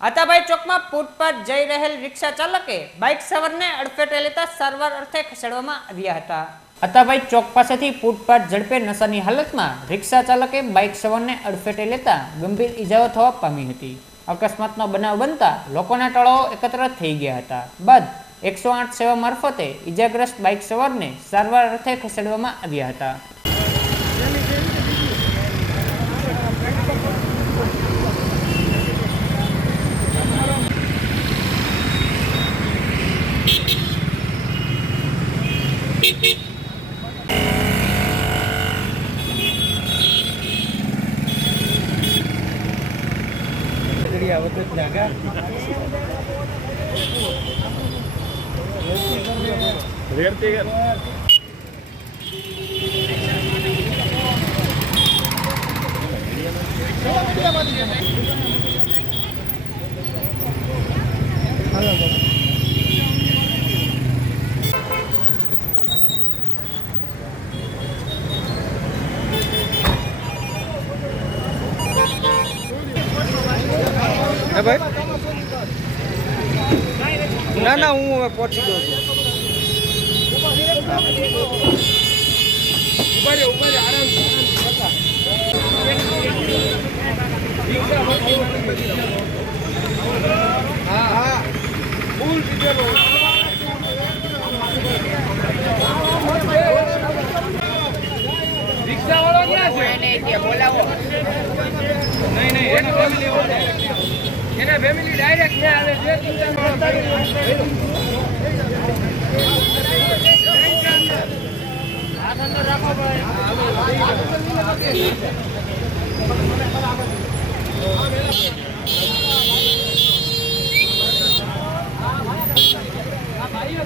આતાભાઈ ચોકમાં ફૂટપાથ જઈ રહેલ રિક્ષા ચાલકે બાઇક સવારને અડફેટે લેતા સારવાર અર્થે ખસેડવામાં આવ્યા હતા। આતાભાઈ ચોક પાસેથી ફૂટપાથ ઝડપે નશાની હાલતમાં રિક્ષા ચાલકે બાઇક સવારને અડફેટે લેતા ગંભીર ઈજાઓ થવા પામી હતી। અકસ્માતનો બનાવ બનતા લોકોના ટોળાઓ એકત્ર થઈ ગયા હતા। બાદ 108 સેવા મારફતે ઈજાગ્રસ્ત બાઇક સવારને સારવાર અર્થે ખસેડવામાં આવ્યા હતા। ના ના હું હવે પહોંચી ગયો છું। હા હા ફૂલ પીધેલો રિક્ષા વાળો ક્યાં છે? એને કે બોલાવો। નહીં નહીં એનો ફેમિલી વાળો એના ફેમિલી ડાયરેક્ટ ને આવે જે રાખો ભાઈ। ભાઈઓ